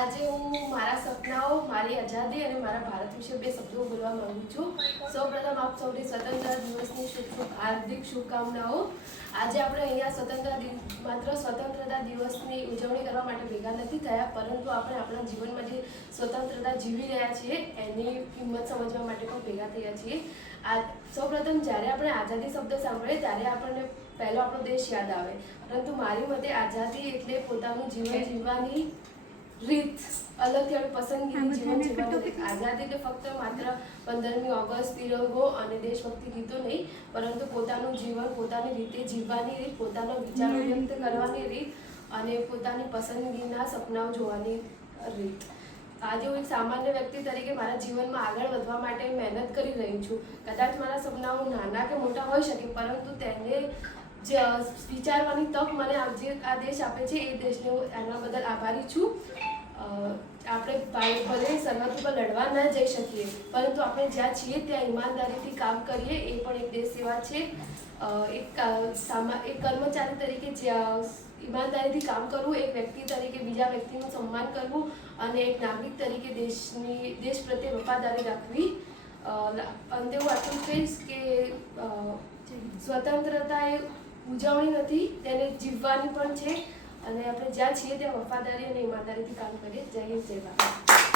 આજે હું મારા સપનાઓ, મારી આઝાદી અને મારા ભારત વિશે 2 શબ્દો બોલવા માંગુ છું. સૌપ્રથમ આપ સૌને સ્વતંત્રતા દિવસની હાર્દિક શુભકામનાઓ. આજે આપણે અહીંયા માત્ર સ્વતંત્રતા દિવસની ઉજવણી કરવા માટે ભેગા નથી થયા, પરંતુ આપણે આપણા જીવનમાં જે સ્વતંત્રતા જીવી રહ્યા છીએ એની કિંમત સમજવા માટે પણ ભેગા થયા છીએ. સૌપ્રથમ જ્યારે આપણે આઝાદી શબ્દ સાંભળીએ ત્યારે આપણને પહેલો આપણો દેશ યાદ આવે, પરંતુ મારી મતે આઝાદી એટલે પોતાનું જીવન જીવવાની રીત, અલગથી પસંદગીની જીવન જીવવાની રીત. આઝાદી એટલે ફક્ત માત્ર 15મી ઓગસ્ટ, તિરંગો અને દેશભક્તિ ગીતો નહીં, પરંતુ પોતાનું જીવન પોતાની રીતે જીવવાની રીત, પોતાના વિચારો વ્યક્ત કરવાની રીત અને પોતાની પસંદગીના સપનાઓ જોવાની રીત. આજે હું એક સામાન્ય વ્યક્તિ તરીકે મારા જીવનમાં આગળ વધવા માટે મહેનત કરી રહી છું. કદાચ મારા સપનાઓ નાના કે મોટા હોઈ શકે, પરંતુ તેને જે વિચારવાની તક મને જે આ દેશ આપે છે એ દેશને હું એના બદલ આભારી છું. આપણે ભલે સરહદ ઉપર લડવા ન જઈ શકીએ, પરંતુ આપણે જ્યાં છીએ ત્યાં ઈમાનદારીથી કામ કરીએ એ પણ એક દેશ સેવા છે. એક કર્મચારી તરીકે ઈમાનદારીથી કામ કરવું, એક વ્યક્તિ તરીકે બીજા વ્યક્તિનું સન્માન કરવું અને એક નાગરિક તરીકે દેશ પ્રત્યે વફાદારી રાખવી. અંતે હું આટલું કહીશ કે સ્વતંત્રતા એ ઉજવણી નથી, તેને જીવવાની પણ છે અને આપણે જ્યાં છીએ ત્યાં વફાદારી અને ઈમાનદારીથી કામ કરીએ. જય હિન્દ, જય ભારત.